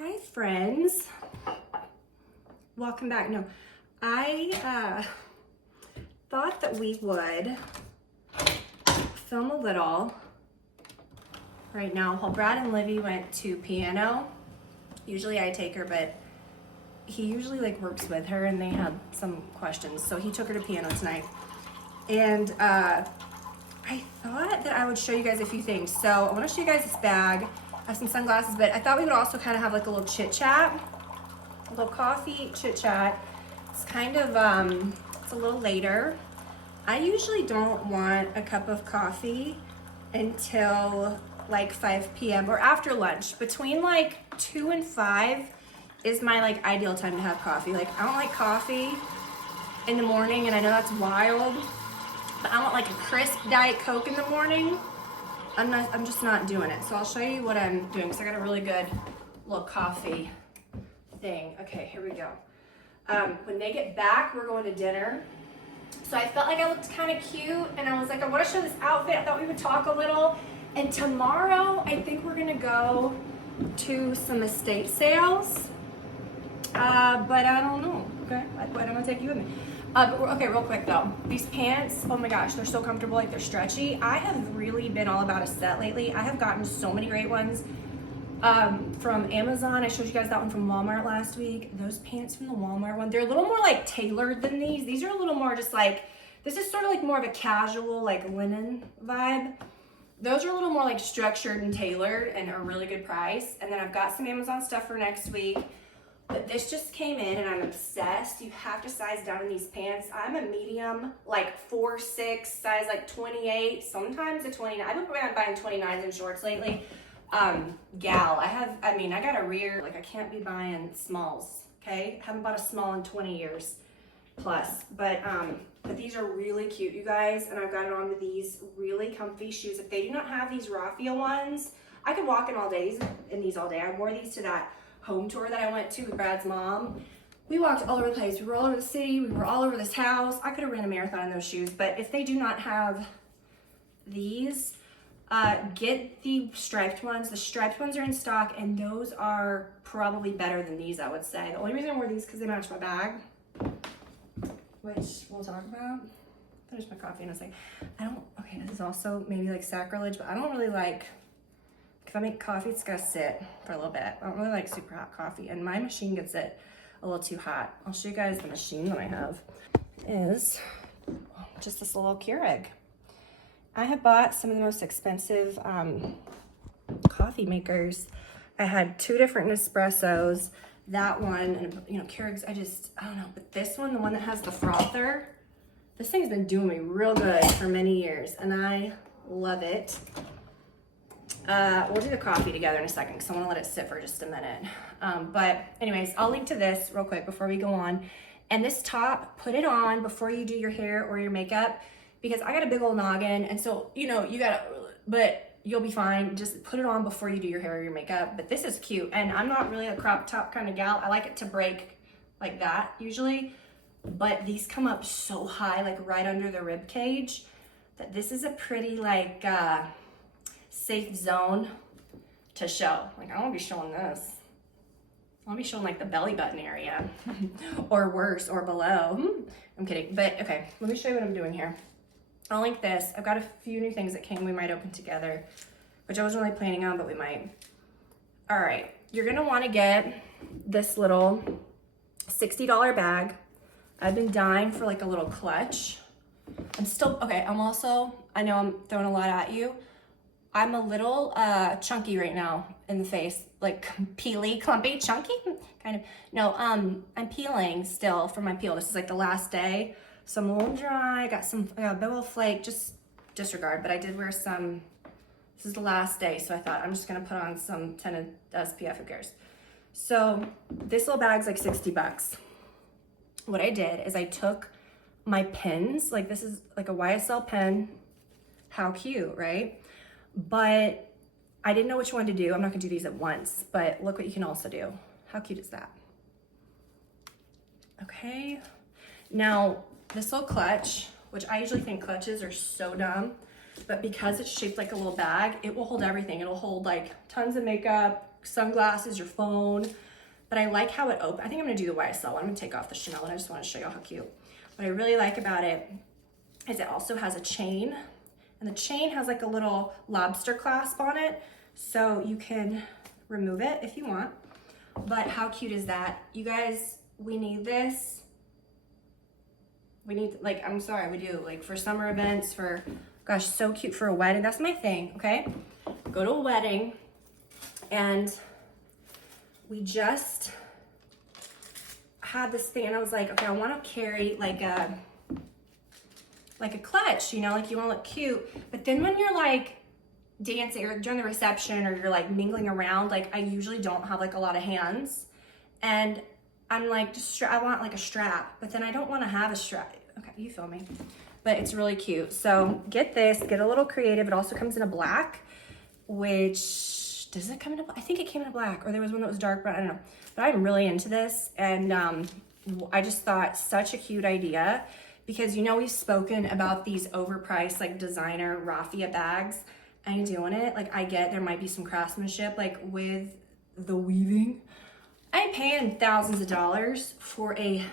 Hi friends, welcome back. No, I thought that we would film a little right now while Brad and Livy went to piano. Usually I take her, but he usually like works with her and they had some questions, so he took her to piano tonight. And I thought that I would show you guys a few things. So I want to show you guys this bag. I have some sunglasses, but I thought we would also kind of have like a little chit chat, a little coffee chit chat. It's kind of, it's a little later. I usually don't want a cup of coffee until like 5 p.m. or after lunch. Between like 2 and 5 is my like ideal time to have coffee. Like I don't like coffee in the morning, and I know that's wild, but I want like a crisp Diet Coke in the morning. I'm just not doing it. So I'll show you what I'm doing. So I got a really good little coffee thing. Okay, here we go. When they get back, we're going to dinner. So I felt like I looked kind of cute, and I was like, I want to show this outfit. I thought we would talk a little. And tomorrow, I think we're gonna go to some estate sales. But I don't know. Okay, I'm gonna take you with me. Okay, real quick though. These pants, oh my gosh, they're so comfortable, like they're stretchy. I have really been all about a set lately. I have gotten so many great ones from Amazon. I showed you guys that one from Walmart last week. Those pants from the Walmart one, they're a little more like tailored than these. These are a little more just like, this is sort of like more of a casual like linen vibe. Those are a little more like structured and tailored and a really good price. And then I've got some Amazon stuff for next week. But this just came in and I'm obsessed. You have to size down in these pants. I'm a medium, like 4'6", size like 28, sometimes a 29. I've been buying 29s in shorts lately. Gal, I got a rear, like I can't be buying smalls, okay? Haven't bought a small in 20 years plus. But these are really cute, you guys. And I've got it on with these really comfy shoes. If they do not have these raffia ones, I could walk in these all day. I wore these to that home tour that I went to with Brad's mom. We walked all over the place. We were all over the city. We were all over this house. I could have ran a marathon in those shoes, but if they do not have these, get the striped ones. The striped ones are in stock, and those are probably better than these, I would say. The only reason I wore these is because they match my bag, which we'll talk about. Finish my coffee in a second. Okay, this is also maybe like sacrilege, but I don't really like, if I make coffee, it's gotta sit for a little bit. I don't really like super hot coffee, and my machine gets it a little too hot. I'll show you guys the machine that I have. It is just this little Keurig. I have bought some of the most expensive coffee makers. I had 2 different Nespressos. That one, and you know, Keurigs, I don't know, but this one, the one that has the frother, this thing's been doing me real good for many years, and I love it. We'll do the coffee together in a second because I want to let it sit for just a minute. But anyways, I'll link to this real quick before we go on. And this top, put it on before you do your hair or your makeup, because I got a big old noggin, and so, you know, but you'll be fine. Just put it on before you do your hair or your makeup. But this is cute, and I'm not really a crop top kind of gal. I like it to break like that usually, but these come up so high, like right under the rib cage, that this is a pretty like safe zone to show. Like, I don't want to be showing this. I want to be showing like the belly button area or worse, or below. I'm kidding, but okay, let me show you what I'm doing here. I'll link this. I've got a few new things that came we might open together, which I wasn't really planning on, but we might. All right, you're gonna want to get this little $60 bag. I've been dying for like a little clutch. I know I'm throwing a lot at you. I'm a little chunky right now in the face, like peely, clumpy, chunky, kind of. No, I'm peeling still from my peel. This is like the last day, so I'm a little dry. I got a bit of flake, just disregard, but I did wear some. This is the last day, so I thought I'm just gonna put on some 10 SPF, who cares? So this little bag's like 60 bucks. What I did is I took my pins, like this is like a YSL pen. How cute, right? But I didn't know which one to do. I'm not gonna do these at once, but look what you can also do. How cute is that? Okay. Now, this little clutch, which I usually think clutches are so dumb, but because it's shaped like a little bag, it will hold everything. It'll hold like tons of makeup, sunglasses, your phone. But I like how it opens. I think I'm gonna do the YSL one. I'm gonna take off the Chanel one. I just wanna show you how cute. What I really like about it is it also has a chain, and the chain has like a little lobster clasp on it, so you can remove it if you want. But how cute is that? You guys, we need this. We need, like, I'm sorry, we do, like for summer events, for, gosh, so cute for a wedding. That's my thing, okay? Go to a wedding, and we just had this thing, and I was like, okay, I want to carry like a clutch, you know, like you want to look cute. But then when you're like dancing or during the reception, or you're like mingling around, like I usually don't have like a lot of hands, and I'm like, I want like a strap, but then I don't want to have a strap. Okay, you feel me? But it's really cute. So get this, get a little creative. It also comes in a black, which, does it come in a black? I think it came in a black, or there was one that was dark brown, I don't know. But I'm really into this, and I just thought such a cute idea, because you know we've spoken about these overpriced like designer raffia bags. I ain't doing it. Like, I get there might be some craftsmanship like with the weaving. I ain't paying thousands of dollars for a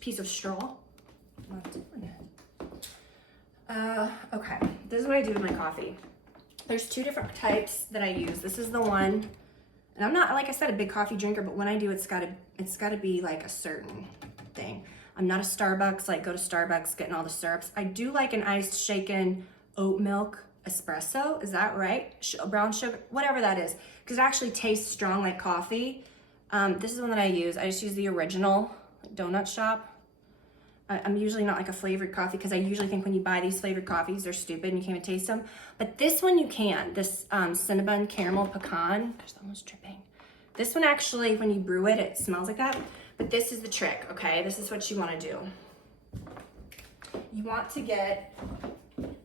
piece of straw. I'm not doing it. Okay, this is what I do with my coffee. There's two different types that I use. This is the one, and I'm not, like I said, a big coffee drinker, but when I do, it's gotta be like a certain thing. I'm not a Starbucks, like go to Starbucks getting all the syrups. I do like an iced shaken oat milk espresso. Is that right? Brown sugar, whatever that is, because it actually tastes strong like coffee. This is one that I use. I just use the original donut shop. I'm usually not like a flavored coffee, because I usually think when you buy these flavored coffees, they're stupid and you can't even taste them. But this one you can. This cinnamon caramel pecan. Gosh, that one's dripping. This one actually, when you brew it, it smells like that. But this is the trick, okay? This is what you want to do. You want to get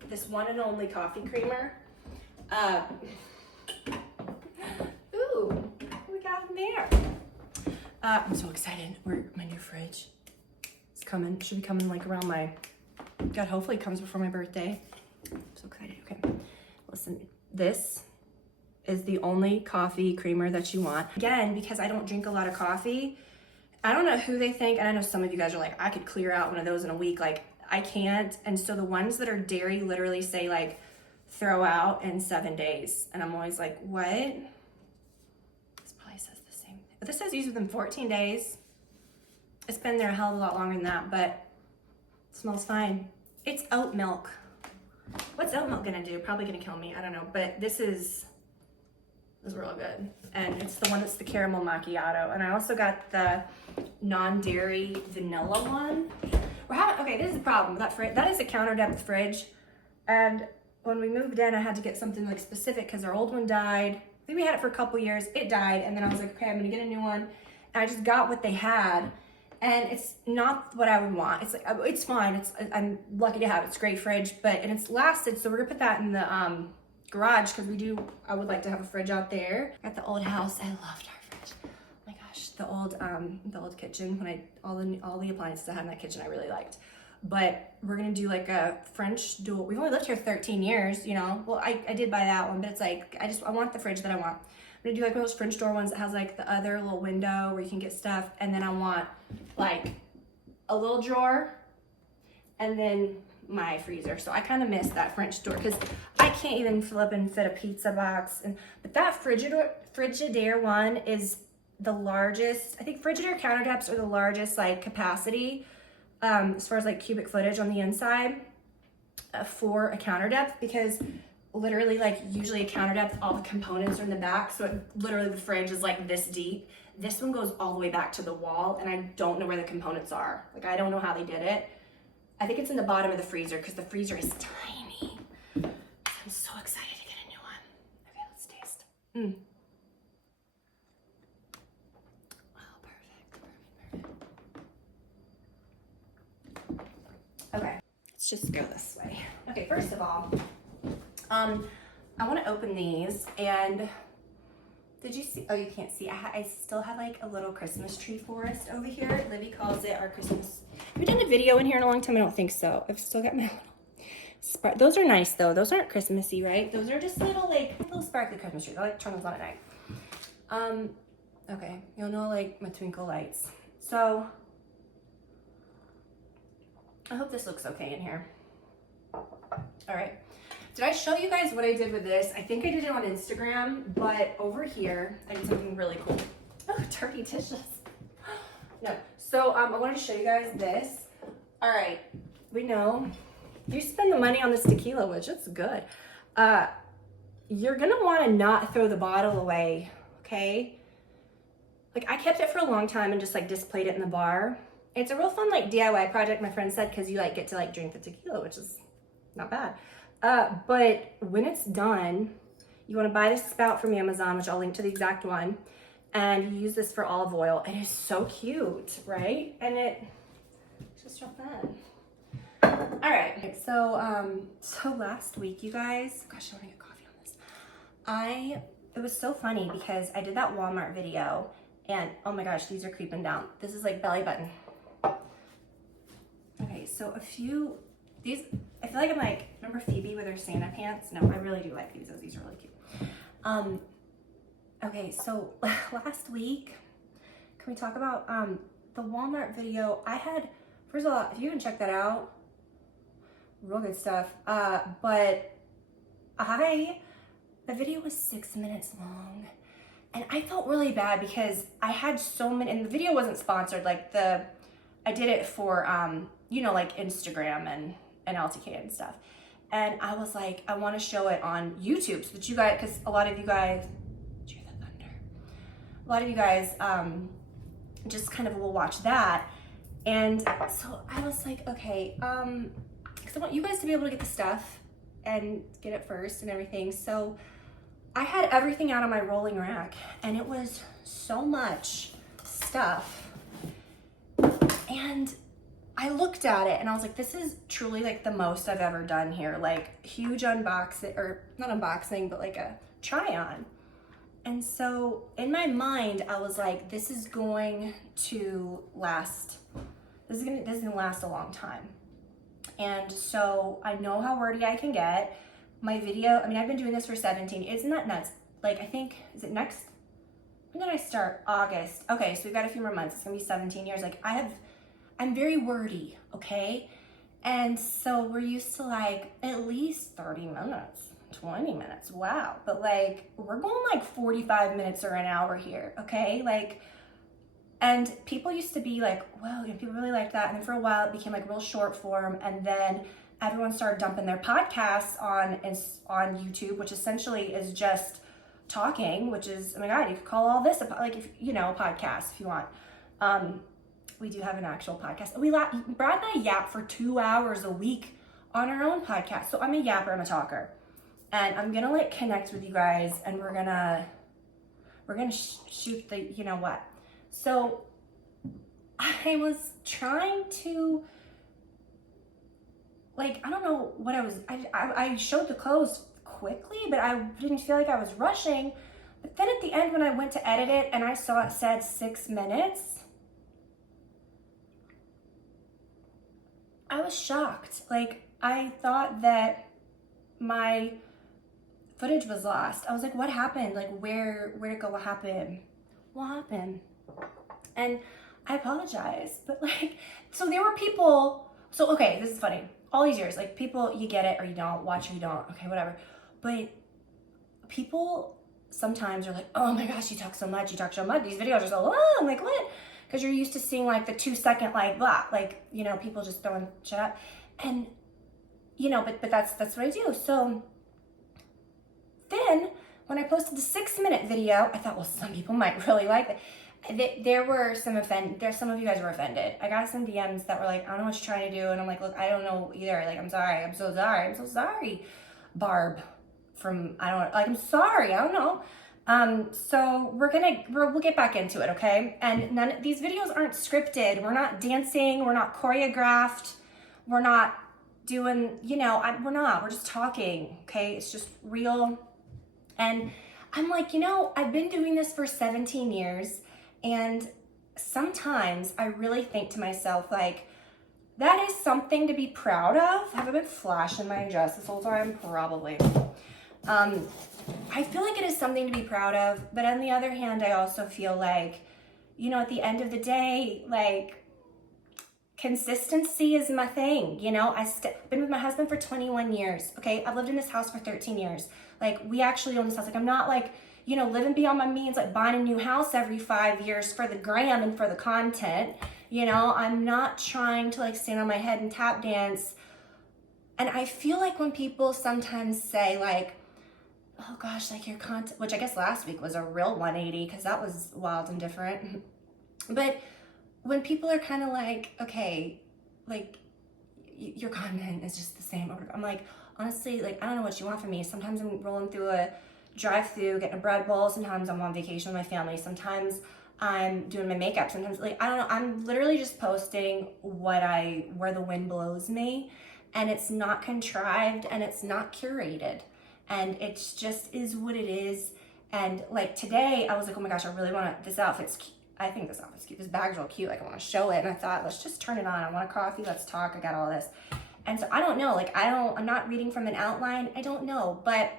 this one and only coffee creamer. Ooh, what we got in there? I'm so excited. My new fridge. Coming, should be coming like around my, God, hopefully it comes before my birthday. I'm so excited. Okay, listen, this is the only coffee creamer that you want. Again, because I don't drink a lot of coffee, I don't know who they think, and I know some of you guys are like, I could clear out one of those in a week. Like, I can't. And so the ones that are dairy literally say like throw out in 7 days, and I'm always like, what? This probably says the same thing, but this says use within 14 days. It's been there a hell of a lot longer than that, but it smells fine. It's oat milk. What's oat milk gonna do? Probably gonna kill me, I don't know, but this is real good. And it's the one that's the caramel macchiato. And I also got the non-dairy vanilla one. Okay, this is the problem with that fridge. That is a counter depth fridge. And when we moved in, I had to get something like specific because our old one died. I think we had it for a couple years. It died, and then I was like, okay, I'm gonna get a new one. And I just got what they had. And it's not what I would want. It's like, it's fine. I'm lucky to have it. It's a great fridge, and it's lasted. So we're gonna put that in the garage, because I would like to have a fridge out there. At the old house, I loved our fridge. Oh my gosh, the old kitchen, when all the appliances I had in that kitchen I really liked. But we're gonna do like a French door. We've only lived here 13 years, you know. Well, I did buy that one, but it's like, I want the fridge that I want. I'm gonna do like one of those French door ones that has like the other little window where you can get stuff, and then I want like a little drawer, and then my freezer. So I kind of miss that French door, because I can't even flip and fit a pizza box. But that Frigidaire one is the largest. I think Frigidaire countertops are the largest like capacity as far as like cubic footage on the inside for a counter depth, because literally, like, usually a counter depth, all the components are in the back, so literally the fridge is like this deep. This one goes all the way back to the wall, and I don't know where the components are. Like, I don't know how they did it. I think it's in the bottom of the freezer, because the freezer is tiny. I'm so excited to get a new one. Okay, let's taste. Oh, perfect. Okay, let's just go this way. Okay, first of all, I want to open these, and did you see? Oh, you can't see. I still have like a little Christmas tree forest over here. Livy calls it our Christmas. Have we done a video in here in a long time? I don't think so. I've still got my little those are nice though. Those aren't Christmassy, right? Those are just little sparkly Christmas trees. I like to turn those on at night. Okay, you'll know like my twinkle lights. So I hope this looks okay in here. All right. Did I show you guys what I did with this? I think I did it on Instagram, but over here, I did something really cool. Oh, dirty dishes. No, so I wanted to show you guys this. All right, we know you spend the money on this tequila, which it's good. You're gonna wanna not throw the bottle away, okay? Like I kept it for a long time and just like displayed it in the bar. It's a real fun like DIY project, my friend said, because you like get to like drink the tequila, which is not bad. But when it's done, you want to buy this spout from Amazon, which I'll link to the exact one, and you use this for olive oil. It is so cute, right? And it's just real fun. All right, so last week, you guys, gosh, I want to get coffee on this. It was so funny because I did that Walmart video, and oh my gosh, these are creeping down. This is like belly button. Okay, so these, I feel like I'm like, remember Phoebe with her Santa pants? No, I really do like these. These are really cute. Okay, so last week, can we talk about the Walmart video? First of all, if you can check that out, real good stuff. But the video was 6 minutes long. And I felt really bad because I had so many, and the video wasn't sponsored. Like I did it for, you know, like Instagram and LTK and stuff. And I was like, I want to show it on YouTube so that you guys, because a lot of you guys, did you hear the thunder? A lot of you guys just kind of will watch that. And so I was like, okay, because I want you guys to be able to get the stuff and get it first and everything. So I had everything out on my rolling rack, and it was so much stuff. And I looked at it and I was like, this is truly like the most I've ever done here. Like huge unboxing, or not unboxing, but like a try on. And so in my mind, I was like, this is going to last. This is gonna last a long time. And so I know how wordy I can get. My video, I mean, I've been doing this for 17. Isn't that nuts? Like, I think, is it next? When did I start? August. Okay, so we've got a few more months. It's gonna be 17 years. Like I'm very wordy, okay? And so we're used to like at least 30 minutes, 20 minutes, wow. But like, we're going like 45 minutes or an hour here, okay? Like, and people used to be like, well, you know, people really liked that. And then for a while it became like real short form. And then everyone started dumping their podcasts on YouTube, which essentially is just talking, which is, oh my God, you could call all this like, if you know, a podcast if you want. We do have an actual podcast. Brad and I yap for 2 hours a week on our own podcast. So I'm a yapper, I'm a talker. And I'm gonna like connect with you guys, and we're gonna shoot the, you know what. So I was trying to, like, I don't know what I showed the clothes quickly, but I didn't feel like I was rushing. But then at the end, when I went to edit it and I saw it said 6 minutes, I was shocked. Like, I thought that my footage was lost. I was like, what happened? Like, where'd it go? What happened? What happened? And I apologize, but like, so there were people, so okay, this is funny. All these years, like people, you get it or you don't, watch or you don't, okay, whatever. But people sometimes are like, oh my gosh, you talk so much. These videos are so long. I'm like, what? Because you're used to seeing like the 2 second, like blah, like, you know, people just throwing shit up. And, you know, but that's what I do. So then when I posted the 6 minute video, I thought, well, some people might really like it. There were some of you guys were offended. I got some DMs that were like, I don't know what you're trying to do. And I'm like, look, I don't know either. Like, I'm so sorry. Barb I'm sorry. I don't know. So we'll get back into it. Okay. And these videos aren't scripted. We're not dancing. We're not choreographed. We're not doing, you know, we're just talking. Okay. It's just real. And I'm like, you know, I've been doing this for 17 years. And sometimes I really think to myself, like, that is something to be proud of. Have I been flashing my dress this whole time? Probably. I feel like it is something to be proud of, but on the other hand, I also feel like, you know, at the end of the day, like, consistency is my thing. You know, I've been with my husband for 21 years. Okay, I've lived in this house for 13 years. Like, we actually own this house. Like, I'm not like, you know, living beyond my means, like buying a new house every 5 years for the gram and for the content. You know, I'm not trying to like stand on my head and tap dance. And I feel like when people sometimes say like, oh gosh, like your content, which I guess last week was a real 180 because that was wild and different. But when people are kind of like, okay, like your content is just the same. I'm like, honestly, like, I don't know what you want from me. Sometimes I'm rolling through a drive-through, getting a bread bowl. Sometimes I'm on vacation with my family. Sometimes I'm doing my makeup. Sometimes, like, I don't know. I'm literally just posting where the wind blows me. And it's not contrived and it's not curated. And it's just is what it is. And like today, I was like, oh my gosh, I really want this outfit's cute. I think this outfit's cute. This bag's real cute. Like, I want to show it. And I thought, let's just turn it on. I want a coffee. Let's talk. I got all this. And so I don't know. Like, I'm not reading from an outline. I don't know. But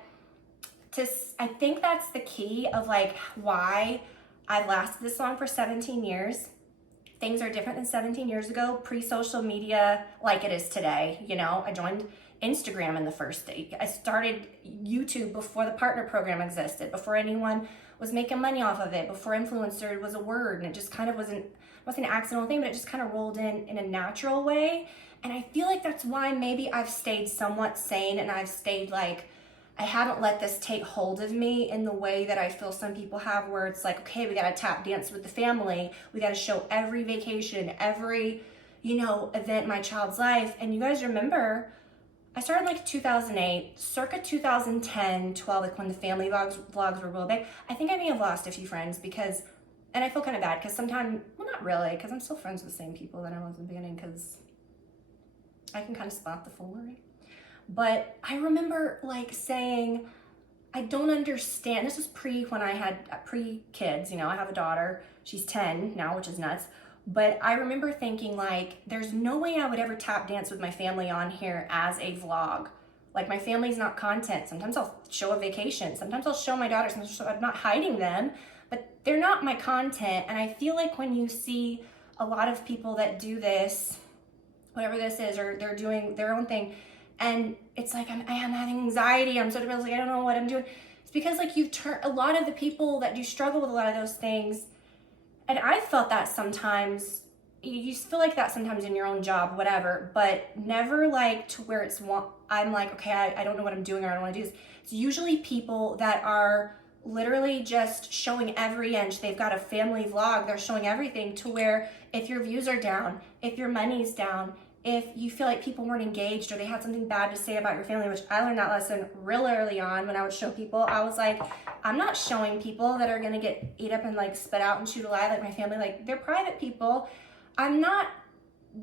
I think that's the key of like why I've lasted this long for 17 years. Things are different than 17 years ago, pre-social media like it is today. You know, I joined Instagram in the first day. I started YouTube before the partner program existed, before anyone was making money off of it, before influencer was a word, and it just kind of wasn't an accidental thing, but it just kind of rolled in a natural way. And I feel like that's why maybe I've stayed somewhat sane, and I've stayed like, I haven't let this take hold of me in the way that I feel some people have, where it's like, okay, we got to tap dance with the family. We got to show every vacation, every, you know, event in my child's life. And you guys remember, I started like 2008, circa 2010, 12, like when the family vlogs were real big. I think I may have lost a few friends because, and I feel kind of bad because sometimes, well, not really, because I'm still friends with the same people that I was in the beginning because I can kind of spot the foolery. But I remember like saying, I don't understand. This was when I had pre-kids, you know, I have a daughter. She's 10 now, which is nuts. But I remember thinking like, there's no way I would ever tap dance with my family on here as a vlog. Like, my family's not content. Sometimes I'll show a vacation. Sometimes I'll show my daughters. I'm not hiding them, but they're not my content. And I feel like when you see a lot of people that do this, whatever this is, or they're doing their own thing, and it's like, I'm having anxiety. I'm sort of like, I don't know what I'm doing. It's because like you've turned a lot of the people that do struggle with a lot of those things. And I felt that sometimes, you feel like that sometimes in your own job, whatever, but never like to where I'm like, okay, I don't know what I'm doing or I don't want to do this. It's usually people that are literally just showing every inch. They've got a family vlog. They're showing everything to where if your views are down, if your money's down, if you feel like people weren't engaged or they had something bad to say about your family, which I learned that lesson real early on when I would show people. I was like, I'm not showing people that are going to get eat up and like spit out and shoot alive like my family. Like, they're private people. I'm not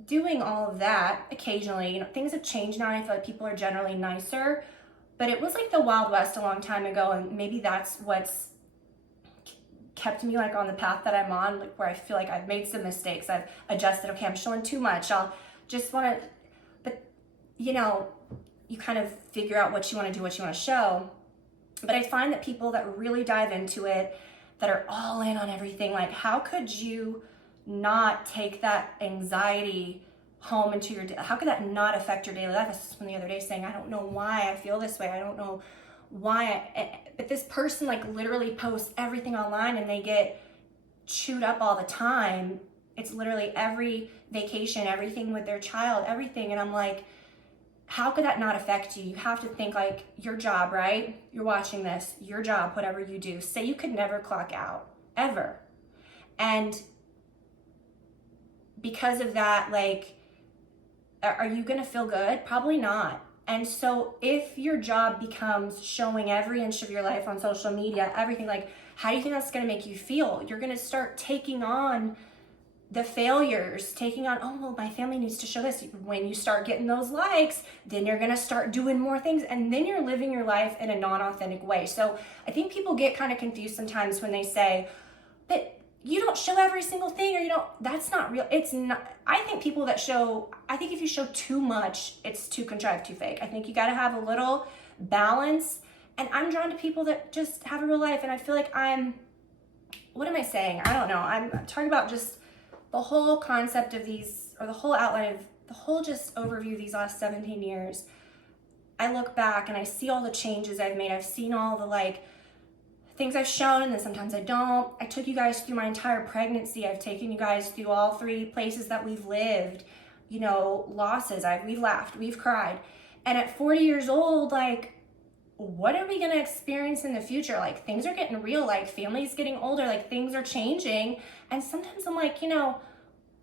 doing all of that. Occasionally, you know, things have changed now and I feel like people are generally nicer, but it was like the Wild West a long time ago. And maybe that's what's kept me like on the path that I'm on, like where I feel like I've made some mistakes. I've adjusted. Okay, I'm showing too much. I'll just want to, but you know, you kind of figure out what you want to do, what you want to show. But I find that people that really dive into it, that are all in on everything, like how could you not take that anxiety home into your, how could that not affect your daily life? I was just the other day saying, I don't know why I feel this way. I don't know why, but this person like literally posts everything online and they get chewed up all the time. It's literally every vacation, everything with their child, everything. And I'm like, how could that not affect you? You have to think like your job, right? You're watching this, your job, whatever you do, say you could never clock out, ever. And because of that, like, are you gonna feel good? Probably not. And so if your job becomes showing every inch of your life on social media, everything, like, how do you think that's gonna make you feel? You're gonna start taking on the failures, taking on, oh, well, my family needs to show this. When you start getting those likes, then you're gonna start doing more things, and then you're living your life in a non-authentic way. So I think people get kind of confused sometimes when they say, but you don't show every single thing, or you don't, that's not real. It's not, I think people that show, I think if you show too much, it's too contrived, too fake. I think you gotta have a little balance. And I'm drawn to people that just have a real life. And I feel like what am I saying? I don't know. I'm talking about just the whole concept of these, or the whole outline of the whole just overview of these last 17 years. I look back and I see all the changes I've made. I've seen all the like things I've shown, and then sometimes I don't. I took you guys through my entire pregnancy. I've taken you guys through all 3 places that we've lived, you know, losses. We've laughed, we've cried. And at 40 years old, like, what are we gonna experience in the future? Like, things are getting real, like families getting older, like things are changing. And sometimes I'm like, you know,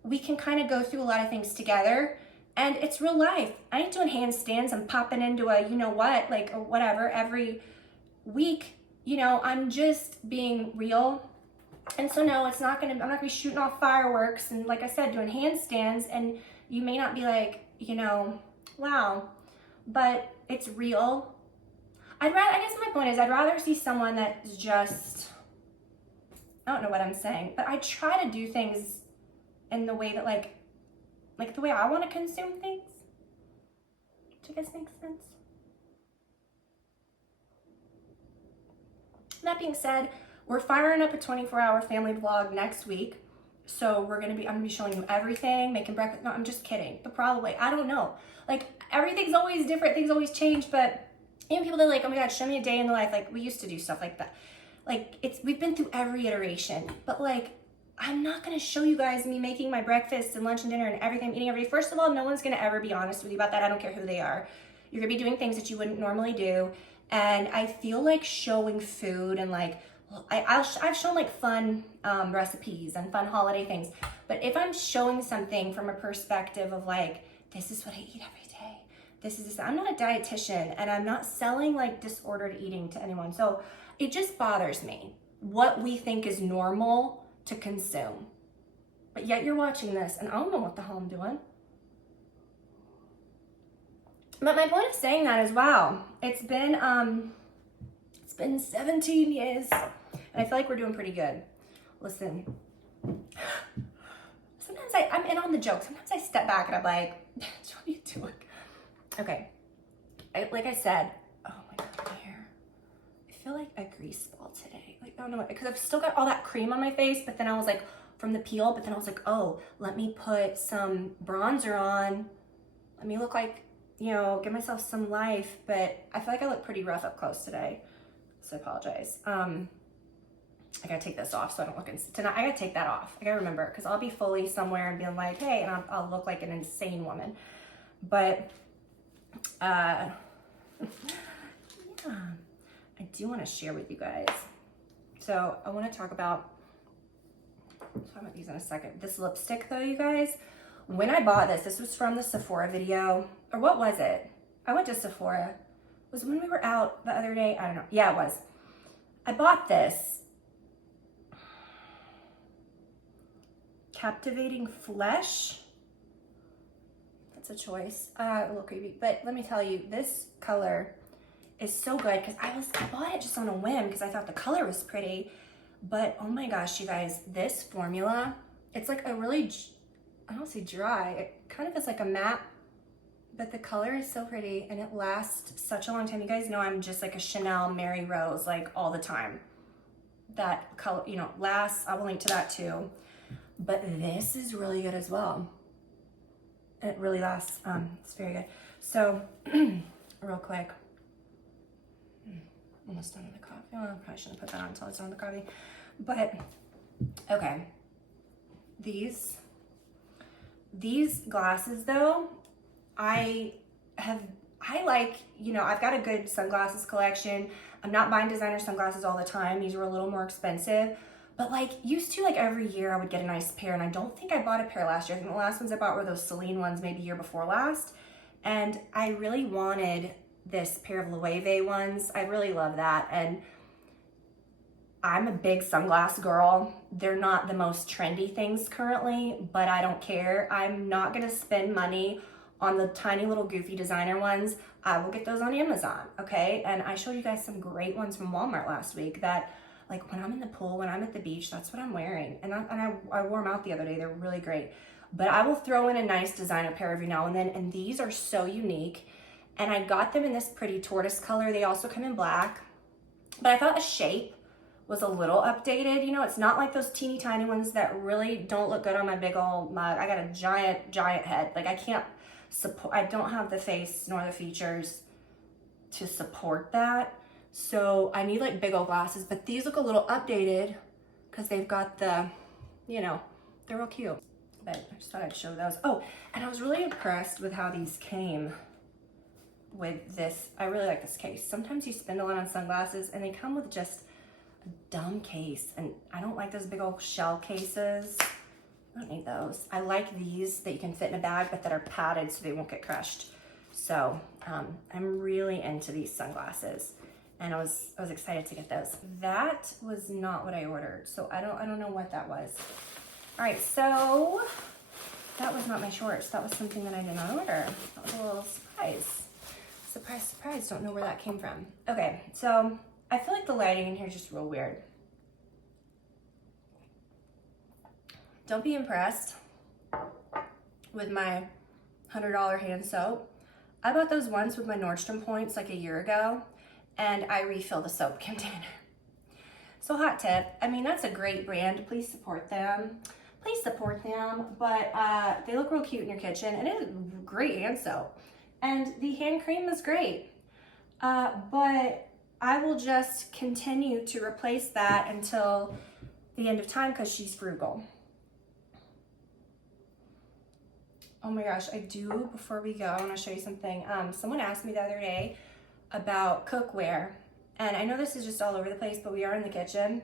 we can kind of go through a lot of things together, and it's real life. I ain't doing handstands. I'm popping into a, you know what, like, or whatever every week. You know, I'm just being real. And so no, I'm not gonna be shooting off fireworks and, like I said, doing handstands. And you may not be like, you know, wow, but it's real. I guess my point is, I'd rather see someone that is just, I don't know what I'm saying, but I try to do things in the way that like the way I want to consume things. Do you guys make sense? That being said, we're firing up a 24-hour family vlog next week. So I'm gonna be showing you everything, making breakfast. No, I'm just kidding, but probably, I don't know. Like, everything's always different, things always change, but even people that are like, oh my God, show me a day in the life. Like, we used to do stuff like that. Like, we've been through every iteration, but like, I'm not gonna show you guys me making my breakfast and lunch and dinner and everything I'm eating every day. First of all, no one's gonna ever be honest with you about that. I don't care who they are. You're gonna be doing things that you wouldn't normally do. And I feel like showing food and like, I've shown like fun recipes and fun holiday things. But if I'm showing something from a perspective of like, this is what I eat every day. I'm not a dietitian, and I'm not selling like disordered eating to anyone. So it just bothers me what we think is normal to consume. But yet you're watching this and I don't know what the hell I'm doing. But my point of saying that is, wow, it's been 17 years and I feel like we're doing pretty good. Listen, sometimes I'm in on the joke. Sometimes I step back and I'm like, what are you doing? Okay, like I said, oh my God, my hair. I feel like a grease ball today. Like, I don't know, because I've still got all that cream on my face, but then I was like, from the peel, but then I was like, oh, let me put some bronzer on. Let me look like, you know, give myself some life, but I feel like I look pretty rough up close today, so I apologize. I gotta take this off so I don't look tonight. I gotta take that off. I gotta remember, because I'll be fully somewhere and being like, hey, and I'll look like an insane woman. But yeah, I do want to share with you guys. So I want to talk about these in a second. This lipstick though, you guys, when I bought this was from the Sephora video, or what was it? I went to Sephora. It was when we were out the other day. I don't know. Yeah, it was. I bought this. Captivating Flesh. That's a choice. A little creepy, but let me tell you, this color is so good because I bought it just on a whim because I thought the color was pretty. But oh my gosh, you guys, this formula, it's like a really, I don't say dry, it kind of is like a matte, but the color is so pretty and it lasts such a long time. You guys know I'm just like a Chanel Mary Rose, like all the time. That color, you know, lasts. I will link to that too. But this is really good as well. And it really lasts. It's very good. So, real quick. Almost done with the coffee. Oh, I probably shouldn't put that on until it's done with the coffee. But, okay. These glasses though, I like, you know, I've got a good sunglasses collection. I'm not buying designer sunglasses all the time. These were a little more expensive. But like, used to, like every year I would get a nice pair, and I don't think I bought a pair last year. I think the last ones I bought were those Celine ones, maybe year before last. And I really wanted this pair of Loewe ones. I really love that. And I'm a big sunglass girl. They're not the most trendy things currently, but I don't care. I'm not gonna spend money on the tiny little goofy designer ones. I will get those on Amazon, okay? And I showed you guys some great ones from Walmart last week that, like, when I'm in the pool, when I'm at the beach, that's what I'm wearing. And I wore them out the other day. They're really great. But I will throw in a nice designer pair every now and then. And these are so unique. And I got them in this pretty tortoise color. They also come in black. But I thought the shape was a little updated. You know, it's not like those teeny tiny ones that really don't look good on my big old mug. I got a giant head. Like I can't support, I don't have the face nor the features to support that. So I need like big old glasses, but these look a little updated because they've got the, you know, they're real cute. But I just thought I'd show those. Oh, and I was really impressed with how these came with this. I really like this case. Sometimes you spend a lot on sunglasses and they come with just a dumb case, and I don't like those big old shell cases. I don't need those. I like these that you can fit in a bag but that are padded so they won't get crushed. So I'm really into these sunglasses, and I was excited to get those. That was not what I ordered, so I don't know what that was. All right, so that was not my shorts. That was something that I did not order. That was a little surprise. Surprise, surprise, don't know where that came from. Okay, so I feel like the lighting in here is just real weird. Don't be impressed with my $100 hand soap. I bought those once with my Nordstrom points like a year ago, and I refilled the soap container. So hot tip, I mean, that's a great brand. Please support them. Please support them, but they look real cute in your kitchen, and it is great hand soap. And the hand cream is great, but I will just continue to replace that until the end of time because she's frugal. Oh my gosh, I do, before we go, I want to show you something. Someone asked me the other day about cookware, and I know this is just all over the place, but we are in the kitchen.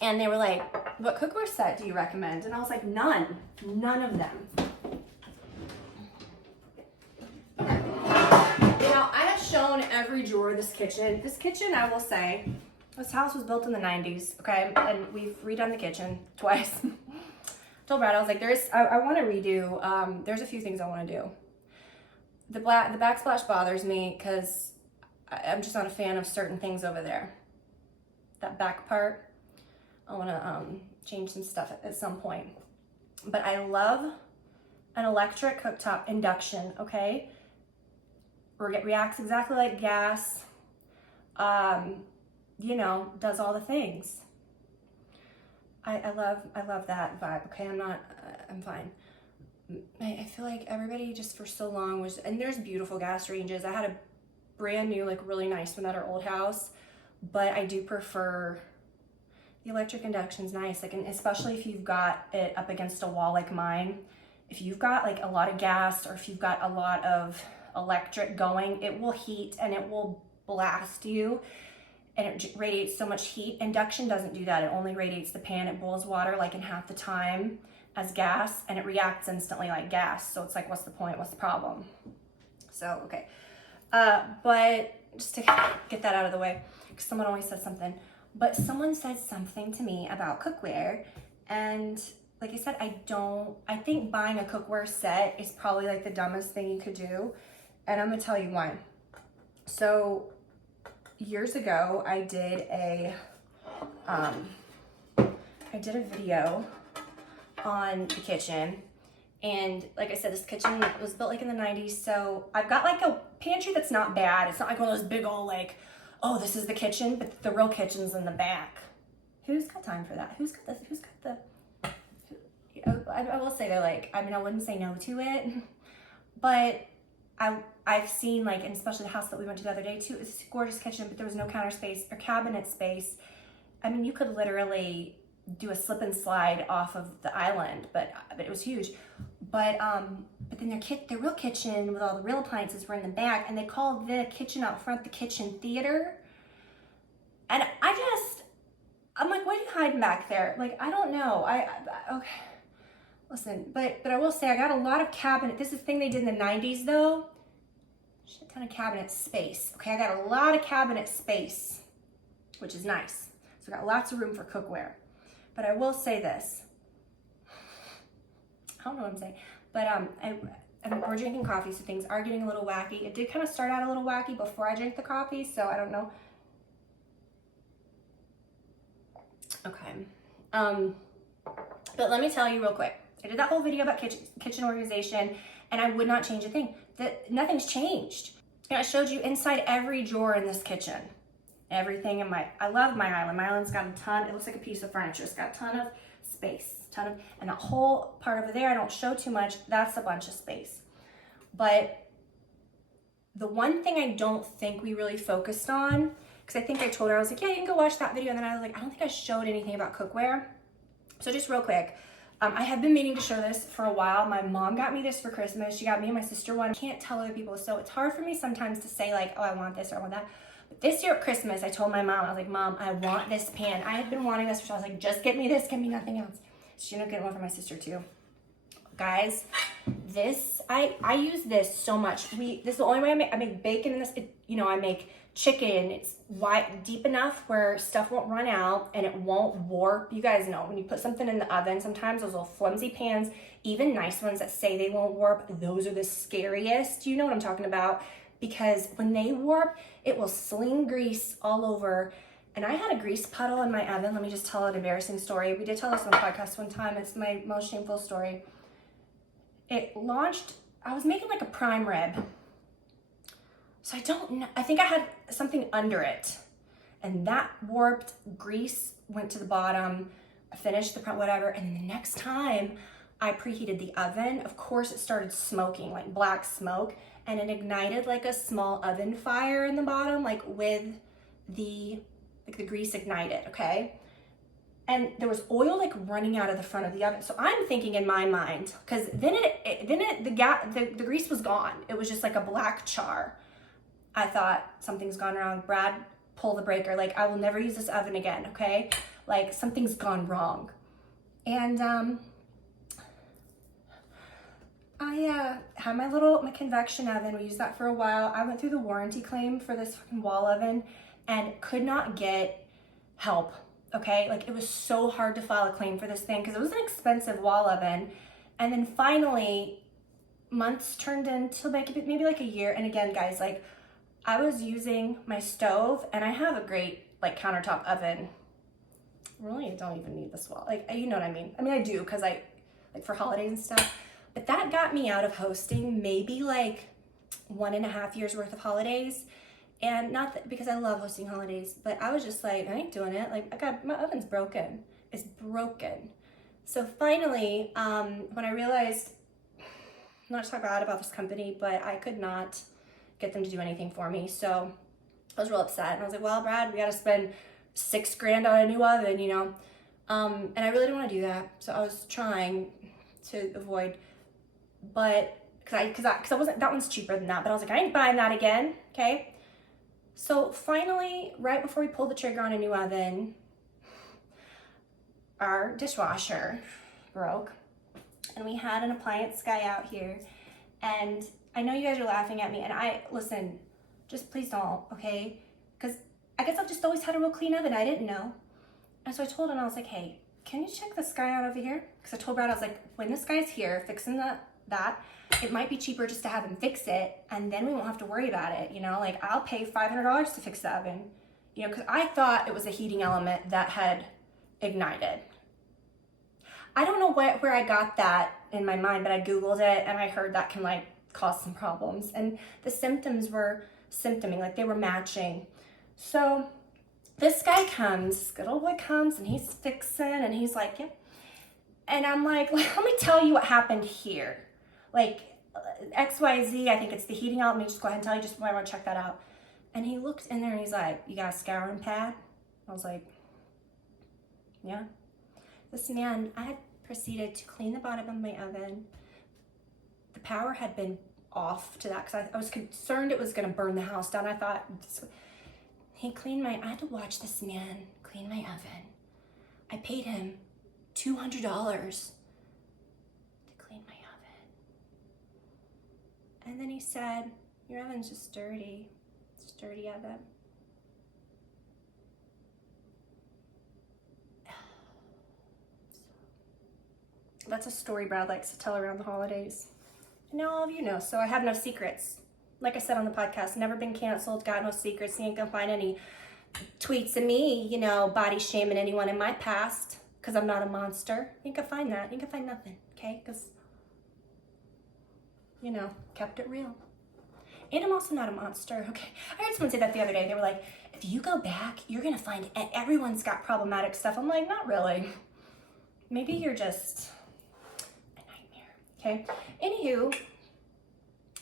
And they were like, what cookware set do you recommend? And I was like, none of them. Now, I have shown every drawer of this kitchen. This kitchen, I will say, this house was built in the 90s, okay? And we've redone the kitchen twice. Told Brad, I was like, I want to redo, there's a few things I want to do. The backsplash bothers me because I'm just not a fan of certain things over there. That back part, I want to change some stuff at some point. But I love an electric cooktop induction, okay? It reacts exactly like gas, you know, does all the things. I love that vibe, okay? I'm fine. I feel like everybody just for so long was, and there's beautiful gas ranges. I had a brand new, like really nice one at our old house, but I do prefer the electric induction's nice, like, and especially if you've got it up against a wall like mine. If you've got like a lot of gas or if you've got a lot of electric going, it will heat and it will blast you. And it radiates so much heat. Induction doesn't do that. It only radiates the pan. It boils water like in half the time as gas, and it reacts instantly like gas. So it's like, what's the point? What's the problem? So, okay. But just to get that out of the way, because someone always says something. But someone said something to me about cookware, and like I said, I think buying a cookware set is probably like the dumbest thing you could do. And I'm gonna tell you why. So, years ago, I did a video on the kitchen, and like I said, this kitchen was built like in the 90s, so I've got like a pantry that's not bad. It's not like one of those big old like, oh, this is the kitchen, but the real kitchen's in the back. Who's got time for that? I will say that, like, I mean, I wouldn't say no to it, but I've seen, like, and especially the house that we went to the other day too, it's a gorgeous kitchen, but there was no counter space or cabinet space. I mean, you could literally do a slip and slide off of the island, but it was huge. But then their real kitchen with all the real appliances were in the back, and they called the kitchen out front the kitchen theater. And I'm like, what are you hiding back there? Like, I don't know. Okay. Listen, but I will say I got a lot of cabinet. This is the thing they did in the 90s though. Shit ton of cabinet space. Okay, I got a lot of cabinet space, which is nice. So I got lots of room for cookware. But I will say this. I don't know what I'm saying. But we're drinking coffee, so things are getting a little wacky. It did kind of start out a little wacky before I drank the coffee, so I don't know. Okay. But let me tell you real quick. I did that whole video about kitchen organization, and I would not change a thing. Nothing's changed. And I showed you inside every drawer in this kitchen. Everything in I love my island. My island's got a ton, it looks like a piece of furniture. It's got a ton of space, and that whole part over there, I don't show too much, that's a bunch of space. But the one thing I don't think we really focused on, because I think I told her, I was like, yeah, you can go watch that video. And then I was like, I don't think I showed anything about cookware. So just real quick, I have been meaning to show this for a while. My mom got me this for Christmas. She got me and my sister one. I can't tell other people, so it's hard for me sometimes to say like, oh, I want this or I want that. But this year at Christmas, I told my mom, I was like, Mom, I want this pan. I had been wanting this, so I was like, just get me this, get me nothing else. She ended up getting one for my sister too. Guys, this, I use this so much. This is the only way I make bacon in this. I make chicken. It's wide, deep enough where stuff won't run out and it won't warp. You guys know when you put something in the oven, sometimes those little flimsy pans, even nice ones that say they won't warp, those are the scariest. You know what I'm talking about? Because when they warp, it will sling grease all over. And I had a grease puddle in my oven. Let me just tell an embarrassing story. We did tell this on the podcast one time. It's my most shameful story. It launched, I was making like a prime rib. So I don't know, I think I had something under it. And that warped, grease went to the bottom, I finished the whatever. And then the next time I preheated the oven, of course it started smoking, like black smoke. And it ignited like a small oven fire in the bottom, like with the grease ignited, okay? And there was oil like running out of the front of the oven. So I'm thinking in my mind, because then the grease was gone. It was just like a black char. I thought something's gone wrong. Brad, pull the breaker. Like I will never use this oven again, okay? Like something's gone wrong. And I had my convection oven. We used that for a while. I went through the warranty claim for this fucking wall oven and could not get help, okay? Like it was so hard to file a claim for this thing because it was an expensive wall oven. And then finally, months turned into maybe like a year. And again, guys, like I was using my stove and I have a great like countertop oven. Really, I don't even need this wall. Like, you know what I mean? I mean, I do because like for holidays and stuff. But that got me out of hosting maybe like 1.5 years worth of holidays. And not that, because I love hosting holidays, but I was just like, I ain't doing it. Like my oven's broken. It's broken. So finally, when I realized, not to talk bad about this company, but I could not get them to do anything for me. So I was real upset. And I was like, well, Brad, we got to spend $6,000 on a new oven, you know? And I really didn't want to do that. So I was trying to avoid, but because I wasn't, that one's cheaper than that, but I was like, I ain't buying that again, okay? So finally, right before we pulled the trigger on a new oven, our dishwasher broke, and we had an appliance guy out here, and I know you guys are laughing at me, and listen, just please don't, okay? Because I guess I've just always had a real clean oven. I didn't know. And so I told him, I was like, hey, can you check this guy out over here? Because I told Brad, I was like, when this guy's here fixing that, it might be cheaper just to have him fix it, and then we won't have to worry about it, you know? Like, I'll pay $500 to fix the oven, you know, because I thought it was a heating element that had ignited. I don't know where I got that in my mind, but I Googled it, and I heard that can, like, cause some problems. And the symptoms were symptoming, like, they were matching. So this guy comes, good old boy comes, and he's fixing, and he's like, yeah. And I'm like, let me tell you what happened here. Like, XYZ, I think it's the heating element. Let me just go ahead and tell you, just I want to check that out. And he looked in there and he's like, you got a scouring pad? I was like, yeah. This man, I had proceeded to clean the bottom of my oven. The power had been off to that because I was concerned it was going to burn the house down. I thought, he cleaned I had to watch this man clean my oven. I paid him $200 to clean my oven. And then he said, your oven's just dirty. It's a dirty oven. That's a story Brad likes to tell around the holidays. And now all of you know, so I have no secrets. Like I said on the podcast, never been canceled, got no secrets. You ain't gonna find any tweets of me, you know, body shaming anyone in my past, because I'm not a monster. You ain't gonna find that. You ain't gonna find nothing, okay? Because, you know, kept it real. And I'm also not a monster, okay? I heard someone say that the other day. They were like, if you go back, you're gonna find everyone's got problematic stuff. I'm like, not really. Maybe you're just a nightmare, okay? Anywho,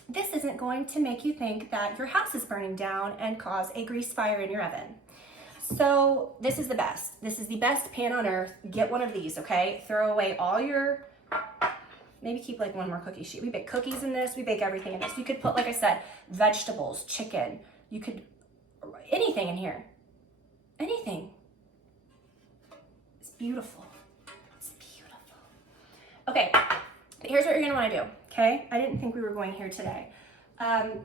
this isn't going to make you think that your house is burning down and cause a grease fire in your oven. So this is the best. This is the best pan on earth. Get one of these, okay? Throw away all your, maybe keep like one more cookie sheet. We bake cookies in this. We bake everything in this. You could put, like I said, vegetables, chicken. You could, anything in here. Anything. It's beautiful. It's beautiful. Okay, here's what you're gonna wanna do, okay? I didn't think we were going here today.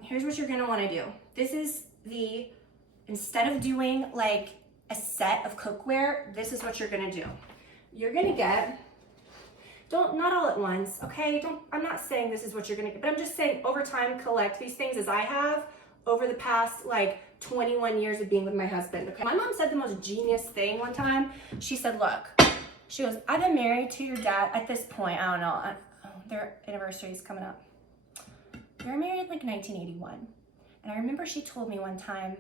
Here's what you're gonna wanna do. This is the, instead of doing like a set of cookware, this is what you're gonna do. You're gonna get, not all at once, okay? I'm not saying this is what you're gonna get, but I'm just saying over time, collect these things as I have over the past like 21 years of being with my husband, okay? My mom said the most genius thing one time. She said, look, she goes, I've been married to your dad at this point, I don't know, their anniversary is coming up. They were married like 1981. And I remember she told me one time,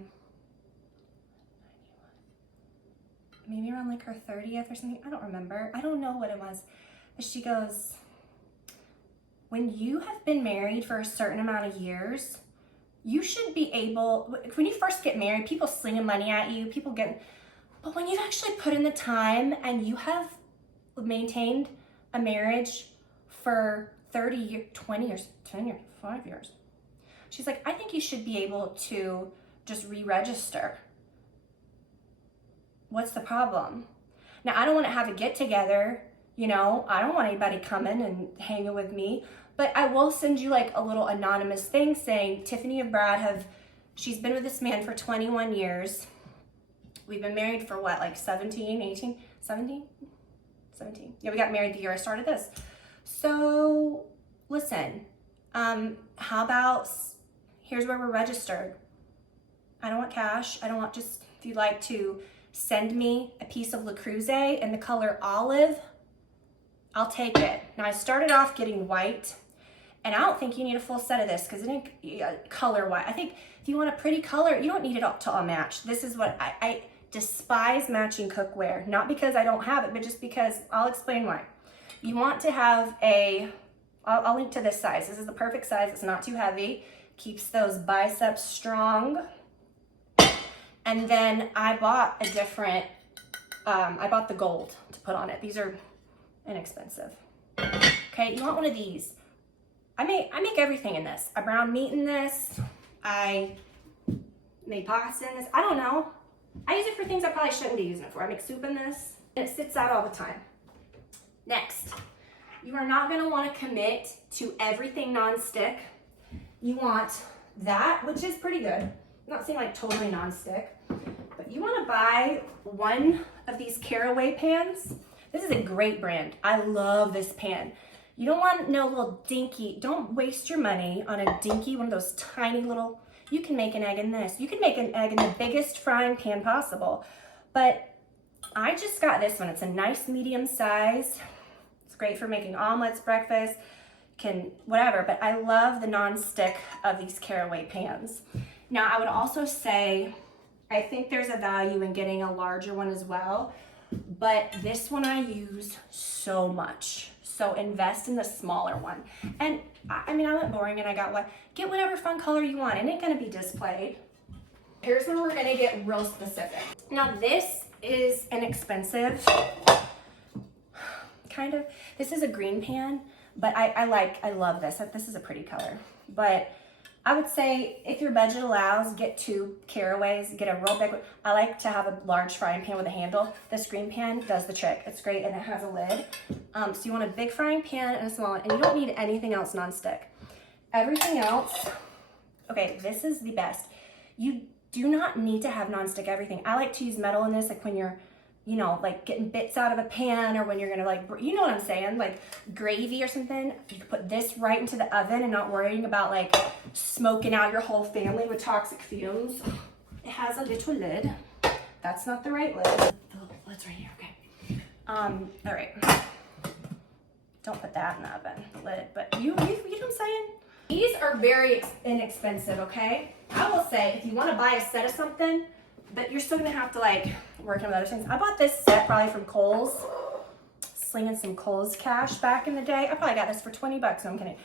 maybe around like her 30th or something, I don't remember. I don't know what it was. But she goes, when you have been married for a certain amount of years, you should be able, when you first get married, people slinging money at you, but when you've actually put in the time and you have maintained a marriage for 30 years, 20 years, 10 years, 5 years. She's like, I think you should be able to just re-register. What's the problem? Now, I don't want to have a get together, you know, I don't want anybody coming and hanging with me, but I will send you like a little anonymous thing saying, Tiffany and Brad she's been with this man for 21 years. We've been married for what, like 17? Yeah, we got married the year I started this. So listen, how about, here's where we're registered. I don't want cash. I don't want, just, if you'd like to send me a piece of Le Creuset in the color olive, I'll take it. Now I started off getting white, and I don't think you need a full set of this because it didn't color white. I think if you want a pretty color, you don't need it all to all match. This is what I despise matching cookware, not because I don't have it, but just because, I'll explain why. You want to have I'll link to this size. This is the perfect size. It's not too heavy. Keeps those biceps strong. And then I bought a different, I bought the gold to put on it. These are inexpensive. Okay, you want one of these. I make everything in this. I brown meat in this. I made pasta in this. I don't know. I use it for things I probably shouldn't be using it for. I make soup in this, and it sits out all the time. Next, you are not gonna wanna commit to everything non-stick. You want that, which is pretty good. I'm not saying like totally non-stick, but you wanna buy one of these Caraway pans. This is a great brand. I love this pan. You don't want no little dinky, don't waste your money on a dinky, one of those tiny little, you can make an egg in this. You can make an egg in the biggest frying pan possible. But I just got this one. It's a nice medium size. It's great for making omelets, breakfast, whatever. But I love the non-stick of these Caraway pans. Now, I would also say, I think there's a value in getting a larger one as well. But this one I use so much. So invest in the smaller one. And I mean, I went boring and I got one. Get whatever fun color you want. It ain't gonna be displayed. Here's where we're gonna get real specific. Now this is inexpensive, kind of. This is a green pan, but I love this. This is a pretty color. But I would say if your budget allows, get 2 Caraways, get a real big one. I like to have a large frying pan with a handle. This green pan does the trick. It's great and it has a lid. So you want a big frying pan and a small one, and you don't need anything else nonstick. Everything else, okay, this is the best. You do not need to have nonstick everything. I like to use metal in this, like when you're, you know, like getting bits out of a pan, or when you're gonna like, you know what I'm saying, like gravy or something. You can put this right into the oven and not worrying about like smoking out your whole family with toxic fumes. It has a little lid. That's not the right lid. The lid's right here, okay. All right. Don't put that in the oven, the lid, but you know what I'm saying? These are very inexpensive, okay? I will say, if you want to buy a set of something, but you're still gonna have to like work on other things. I bought this set probably from Kohl's, slinging some Kohl's cash back in the day. I probably got this for 20 bucks, no I'm kidding.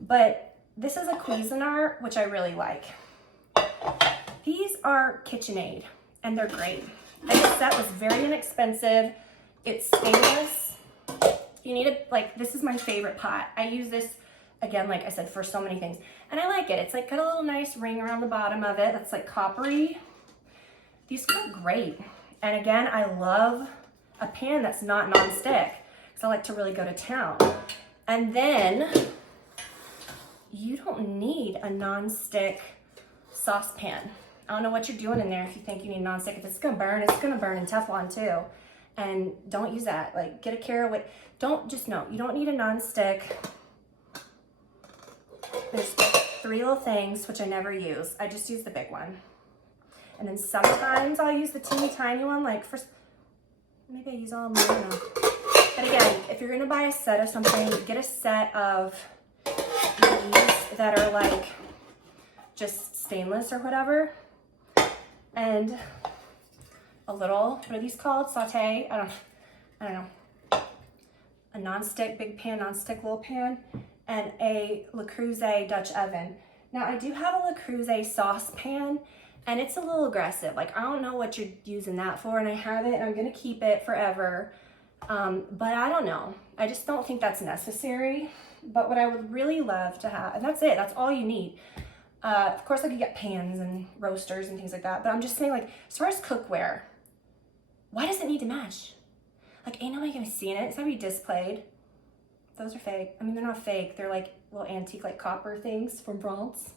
But this is a Cuisinart, which I really like. These are KitchenAid, and they're great. And this set was very inexpensive. It's stainless. You need a, like, this is my favorite pot. I use this, again, like I said, for so many things. And I like it. It's like got a little nice ring around the bottom of it that's like coppery. These go great. And again, I love a pan that's not nonstick because I like to really go to town. And then you don't need a nonstick saucepan. I don't know what you're doing in there if you think you need nonstick. If it's gonna burn, it's gonna burn in Teflon too. And don't use that. Like, get a caraway. Don't, just no, you don't need a nonstick. There's 3 little things, which I never use. I just use the big one. And then sometimes I'll use the teeny tiny one, like for, maybe I use all of them, I don't know. But again, if you're gonna buy a set of something, get a set of these that are like just stainless or whatever. And a little, what are these called? Saute, I don't know. A non-stick big pan, non-stick little pan, and a Le Creuset Dutch oven. Now I do have a Le Creuset saucepan, and it's a little aggressive. Like, I don't know what you're using that for, and I have it, and I'm gonna keep it forever. But I don't know. I just don't think that's necessary. But what I would really love to have, and that's it, that's all you need. Of course I could get pans and roasters and things like that, but I'm just saying, like, as far as cookware, why does it need to match? Like, ain't nobody gonna see it. It's gonna be displayed. Those are fake. I mean, they're not fake. They're like little antique, like copper things from France.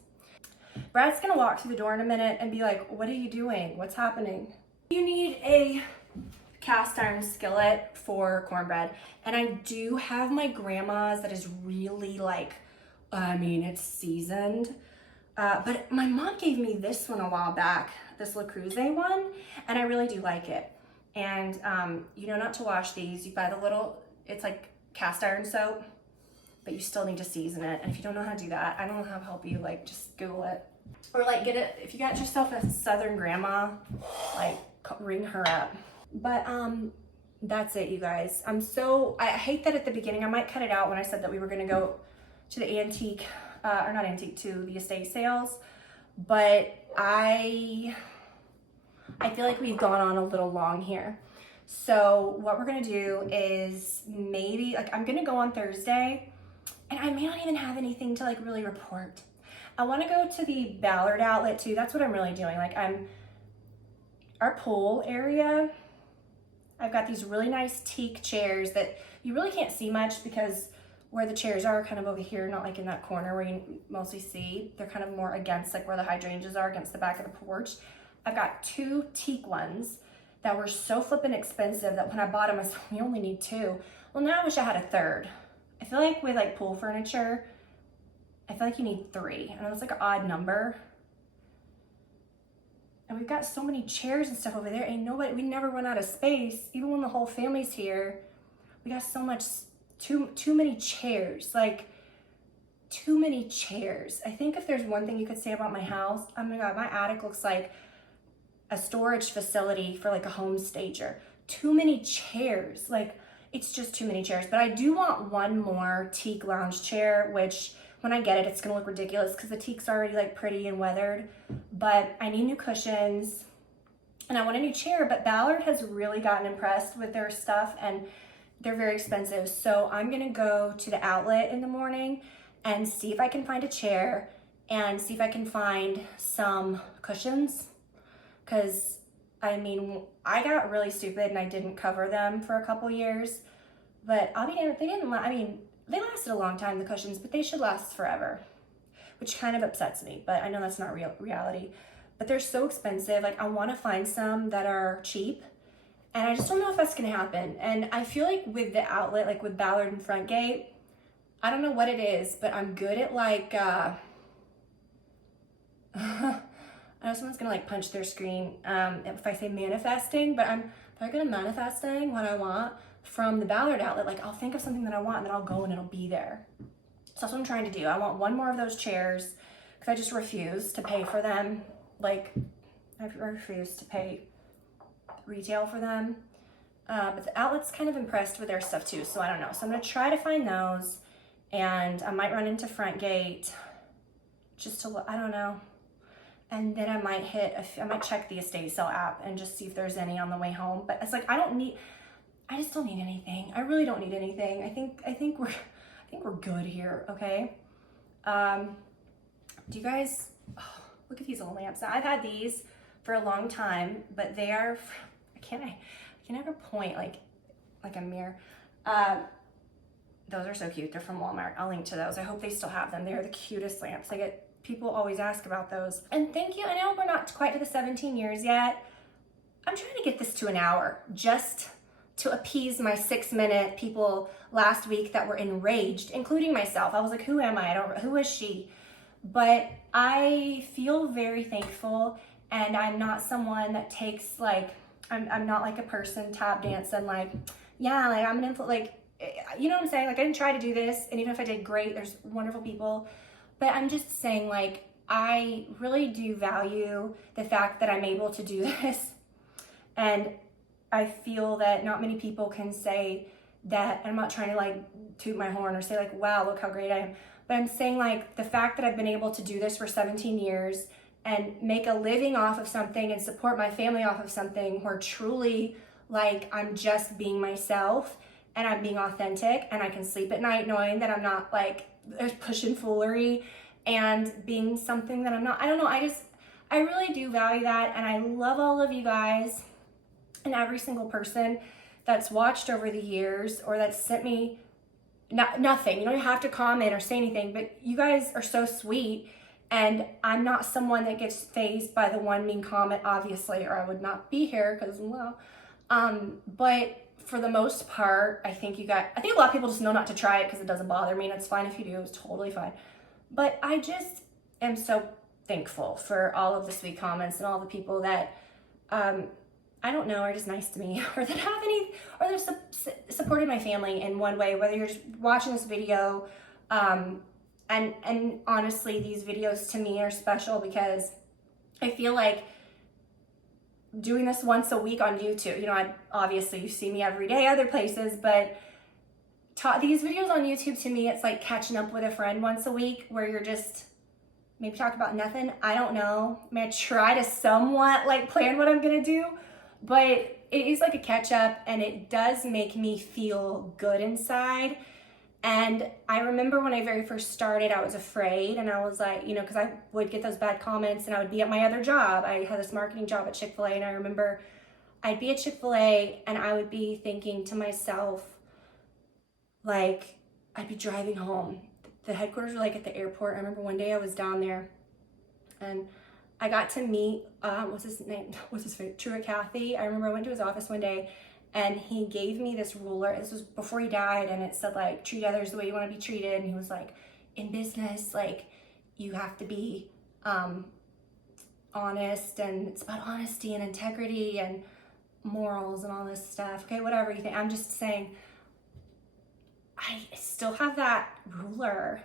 Brad's gonna walk through the door in a minute and be like, what are you doing? What's happening? You need a cast iron skillet for cornbread. And I do have my grandma's that is really like, I mean, it's seasoned. But my mom gave me this one a while back, this Le Creuset one, and I really do like it. And you know not to wash these. You buy the little, it's like cast iron soap, but you still need to season it. And if you don't know how to do that, I don't know how to help you, like just Google it. Or like get it, if you got yourself a Southern grandma, like ring her up. But that's it, you guys. I hate that at the beginning, I might cut it out when I said that we were gonna go to the antique, or not antique, to the estate sales. But I feel like we've gone on a little long here. So what we're gonna do is maybe, like, I'm gonna go on Thursday, and I may not even have anything to like really report. I wanna go to the Ballard outlet too. That's what I'm really doing. Like, our pool area, I've got these really nice teak chairs that you really can't see much because where the chairs are kind of over here, not like in that corner where you mostly see. They're kind of more against like where the hydrangeas are, against the back of the porch. I've got 2 teak ones that were so flippin' expensive that when I bought them, I said, we only need 2. Well, now I wish I had a 3rd. I feel like with like pool furniture, I feel like you need 3. I know it's like an odd number. And we've got so many chairs and stuff over there, and we never run out of space. Even when the whole family's here, we got so much, too many chairs, like too many chairs. I think if there's one thing you could say about my house, oh my God, my attic looks like a storage facility for like a home stager. Too many chairs, like it's just too many chairs. But I do want one more teak lounge chair, which when I get it, it's gonna look ridiculous because the teak's already like pretty and weathered. But I need new cushions and I want a new chair. But Ballard has really gotten impressed with their stuff, and they're very expensive. So I'm gonna go to the outlet in the morning and see if I can find a chair and see if I can find some cushions. Cause I mean, I got really stupid and I didn't cover them for a couple years, but I'll be damned if they didn't, I mean, they lasted a long time, the cushions, but they should last forever, which kind of upsets me, but I know that's not reality. But they're so expensive. Like, I wanna find some that are cheap, and I just don't know if that's gonna happen. And I feel like with the outlet, like with Ballard and Frontgate, I don't know what it is, but I'm good at like, I know someone's gonna like punch their screen if I say manifesting, but I'm probably gonna manifesting what I want from the Ballard outlet. Like, I'll think of something that I want and then I'll go and it'll be there. So that's what I'm trying to do. I want one more of those chairs because I just refuse to pay for them. Like, I refuse to pay retail for them. But the outlet's kind of impressed with their stuff too, so I don't know. So I'm gonna try to find those, and I might run into Front Gate just to, I don't know. And then I might check the estate sale app and just see if there's any on the way home. But it's like, I just don't need anything. I really don't need anything. I think we're good here, okay? Do you guys, look at these little lamps. Now, I've had these for a long time, but they are, I can never point like a mirror. Those are so cute. They're from Walmart. I'll link to those. I hope they still have them. They're the cutest lamps. People always ask about those. And thank you. I know we're not quite to the 17 years yet. I'm trying to get this to an hour just to appease my 6-minute people last week that were enraged, including myself. I was like, who am I? Who is she? But I feel very thankful, and I'm not someone that takes I'm not like a person tap dancing yeah, I'm an you know what I'm saying? I didn't try to do this, and even if I did, great, there's wonderful people. But I'm just saying, I really do value the fact that I'm able to do this. And I feel that not many people can say that. And I'm not trying to toot my horn or say wow, look how great I am. But I'm saying the fact that I've been able to do this for 17 years and make a living off of something and support my family off of something where truly I'm just being myself and I'm being authentic, and I can sleep at night knowing that I'm not pushing foolery and being something that I'm not. I don't know. I really do value that, and I love all of you guys and every single person that's watched over the years or that's sent me nothing. You don't have to comment or say anything, but you guys are so sweet, and I'm not someone that gets fazed by the one mean comment, obviously, or I would not be here because, well, but for the most part, I think a lot of people just know not to try it because it doesn't bother me, and it's fine if you do. It's totally fine. But I just am so thankful for all of the sweet comments and all the people that, I don't know, are just nice to me or that have or they've supported my family in one way, whether you're just watching this video. And honestly, these videos to me are special because I feel like doing this once a week on YouTube, obviously you see me every day other places, but these videos on YouTube, to me, it's like catching up with a friend once a week where you're just maybe talk about nothing. I don't know. I try to somewhat plan what I'm going to do, but it is like a catch up, and it does make me feel good inside. And I remember when I very first started, I was afraid, and I was because I would get those bad comments, and I would be at my other job. I had this marketing job at Chick-fil-A, and I remember I'd be at Chick-fil-A, and I would be thinking to myself, I'd be driving home. The headquarters were at the airport. I remember one day I was down there, and I got to meet, what's his face? Truett Cathy. I remember I went to his office one day, and he gave me this ruler. This was before he died, and it said treat others the way you want to be treated. And he was in business, you have to be honest, and it's about honesty and integrity and morals and all this stuff. Okay, whatever you think. I'm just saying, I still have that ruler,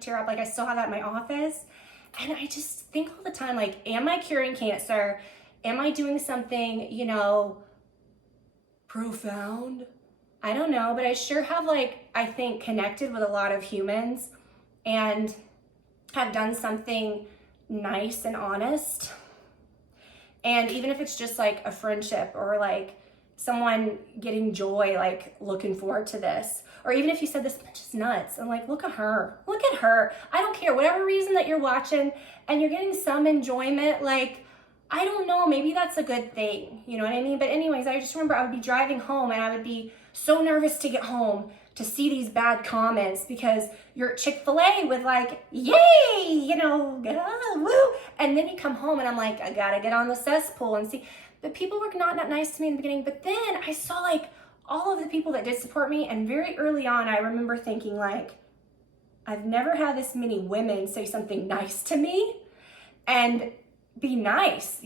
tear up. I still have that in my office, and I just think all the time, am I curing cancer? Am I doing something, profound? I don't know, but I sure have I think connected with a lot of humans and have done something nice and honest. And even if it's just a friendship or someone getting joy, looking forward to this, or even if you said this bitch is nuts, and look at her, I don't care, whatever reason that you're watching and you're getting some enjoyment, I don't know, maybe that's a good thing, you know what I mean? But anyways, I just remember I would be driving home, and I would be so nervous to get home to see these bad comments because you're at Chick-fil-A with yay, woo. And then you come home and I'm I gotta get on the cesspool and see. But people were not that nice to me in the beginning. But then I saw all of the people that did support me. And very early on, I remember thinking I've never had this many women say something nice to me and be nice,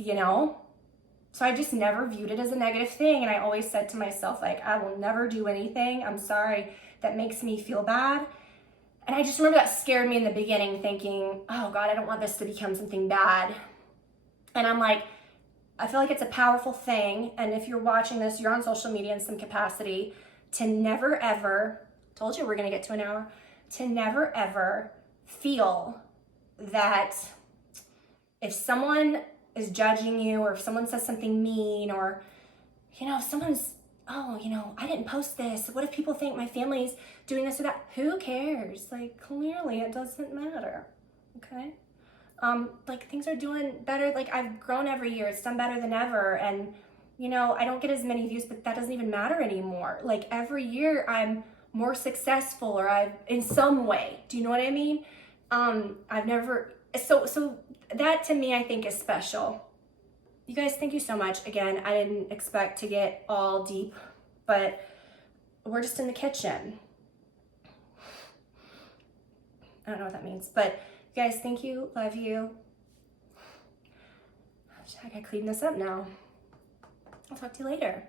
So I just never viewed it as a negative thing. And I always said to myself, I will never do anything, I'm sorry, that makes me feel bad. And I just remember that scared me in the beginning, thinking, oh God, I don't want this to become something bad. And I'm like, I feel like it's a powerful thing. And if you're watching this, you're on social media in some capacity, to never ever, told you we're gonna get to an hour, to never ever feel that if someone is judging you, or if someone says something mean, or, you know, someone's, oh, you know, I didn't post this. What if people think my family's doing this or that? Who cares? Like, clearly it doesn't matter, okay? Like, things are doing better. Like, I've grown every year. It's done better than ever. And, you know, I don't get as many views, but that doesn't even matter anymore. Like, every year I'm more successful, or I've, in some way, do you know what I mean? I've never, so that to me, I think is special. You guys, thank you so much. Again, I didn't expect to get all deep, but we're just in the kitchen. I don't know what that means, but you guys, thank you, love you. I gotta clean this up now. I'll talk to you later.